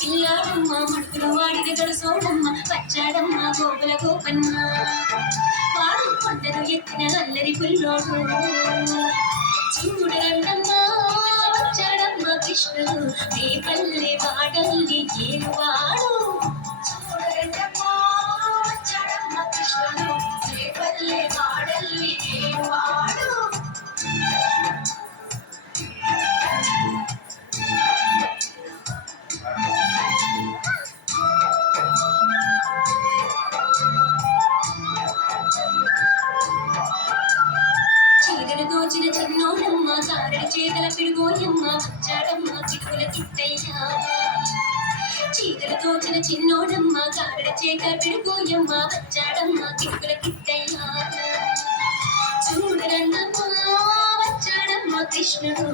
పిల్లాడమ్మ మడుకులు వాడికి గడుసోడమ్మ వచ్చాడమ్మ గోపుల గోపన్న వాడు కొండను ఎత్తిన అల్లరి పుల్లోడు చూడరండమ్మ వచ్చాడమ్మ కృష్ణుడు నీ పల్లె వాడల్ని ఏలువాడు చూడరండమ్మ వచ్చాడమ్మ కృష్ణుడు నీ పల్లె వాడల్ని ఏలువాడు దోచిన చిన్నోడమ్మ కారడి చేతల పిడుగోయమ్మ వచ్చాడమ్మ కిటుకుల కిట్టయ్యా చీతలు దోచిన చిన్నోడమ్మ కారడి చేతల పిడుగోయమ్మ వచ్చాడమ్మ కిటుకుల కిట్టయ్యా చూడరన్నమ్మ వచ్చాడమ్మ కృష్ణుడు